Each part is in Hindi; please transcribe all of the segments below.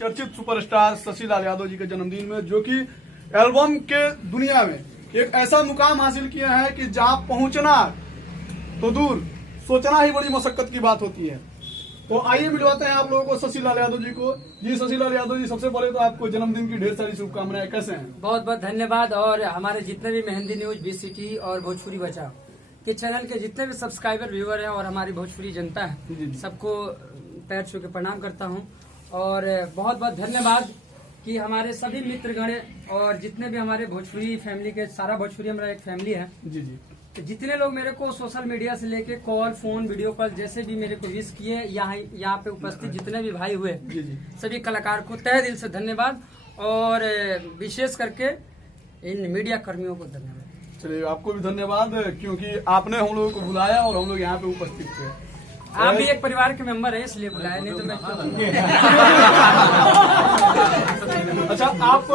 चर्चित सुपरस्टार शशि लाल यादव जी के जन्मदिन में, जो कि एल्बम के दुनिया में एक ऐसा मुकाम हासिल किया है कि जहां पहुंचना तो दूर, सोचना ही बड़ी मशक्कत की बात होती है। तो आइए मिलवाते हैं आप लोगों को शशि लाल यादव जी को। जी शशि लाल यादव जी, सबसे पहले तो आपको जन्मदिन की ढेर सारी शुभकामनाएं। कैसे हैं? बहुत बहुत धन्यवाद। और हमारे जितने भी मेहंदी न्यूज, बी सिटी और भोजपुरी बचाओ के चैनल के जितने भी सब्सक्राइबर, व्यूअर हैं और हमारी भोजपुरी जनता है, सबको पैर छू के प्रणाम करता हूं। और बहुत बहुत धन्यवाद कि हमारे सभी मित्रगण और जितने भी हमारे भोजपुरी फैमिली के, सारा भोजपुरी हमारा एक फैमिली है जी जी, तो जितने लोग मेरे को सोशल मीडिया से लेके कॉल, फोन, वीडियो कॉल जैसे भी मेरे को विश किए, यहाँ पे उपस्थित जितने भी भाई हुए, जी जी, सभी कलाकार को तहे दिल से धन्यवाद और विशेष करके इन मीडिया कर्मियों को धन्यवाद। चलिए आपको भी धन्यवाद, क्योंकि आपने हम लोगों को बुलाया और हम लोग यहाँ पे उपस्थित थे। आप भी एक परिवार के मेंबर है इसलिए बुलाया, नहीं तो मैं अच्छा, आप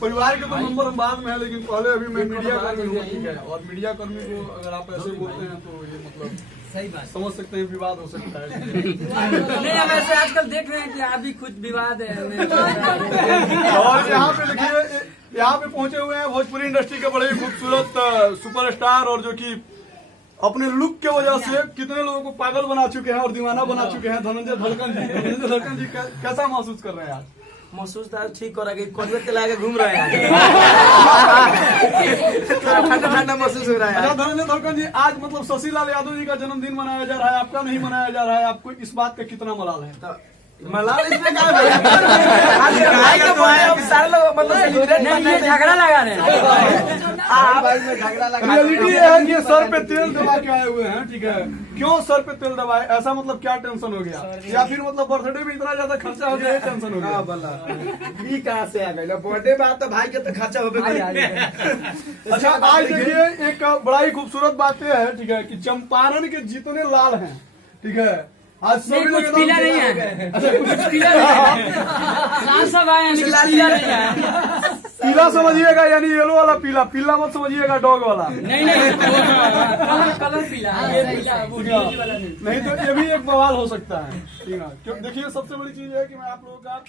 परिवार के तो मेंबर हम बाद में है, लेकिन पहले अभी मैं मीडिया कर्मी हूँ, ठीक है। और मीडिया कर्मी को अगर आप ऐसे बोलते हैं तो ये मतलब सही बात समझ सकते हैं, विवाद हो सकता है। नहीं, हम ऐसे आजकल देख रहे हैं कि आप भी खुद विवाद है। और यहाँ पे देखिए, यहाँ पे पहुंचे हुए हैं भोजपुरी इंडस्ट्री के बड़े ही खूबसूरत सुपरस्टार, और जो कि अपने लुक के वजह से कितने लोगों को पागल बना चुके हैं और दीवाना बना चुके हैं, धनंजय धड़कन जी। धनंजय धड़कन जी कैसा महसूस कर रहे हैं आज? महसूस तो ठीक हो रहा है कि कॉन्वेंट के लाके घूम रहे हैं। ठंडा ठंडा महसूस हो रहा है। अच्छा धनंजय धड़कन जी, आज मतलब शशि लाल यादव जी का जन्मदिन मनाया जा रहा है, आपका नहीं मनाया जा रहा है, आपको इस बात का कितना मलाल है? मलाल इसमें क्या है? सारे लोग मतलब सेलिब्रेट नहीं, ये झगड़ा लगा रहे हैं। रियलिटी है कि सर पे तेल दबा के आए हुए हैं, ठीक है। क्यों सर पे तेल दबाए? ऐसा मतलब क्या टेंशन हो गया, या फिर मतलब बर्थडे में इतना ज्यादा खर्चा हो गया, ये टेंशन हो गया? ये कहाँ से आ गया? बर्थडे बात तो भाई के तो खर्चा हो गया। अच्छा आज देखिए, एक बड़ा ही खूबसूरत बात यह है, ठीक है, कि चंपारण के जितने लाल हैं, ठीक है, आज सभी कुछ लोग पीला नहीं है। अच्छा कुछ पीला नहीं है, सब आए हैं लेकिन पीला नहीं है। पीला समझिएगा, यानी येलो वाला पीला, पीला मत समझिएगा डॉग वाला। नहीं, कलर पीला है, ये पीला वो वाला नहीं। नहीं तो ये भी एक बवाल हो सकता है, ठीक है। देखिए सबसे बड़ी चीज है कि मैं आप लोगों का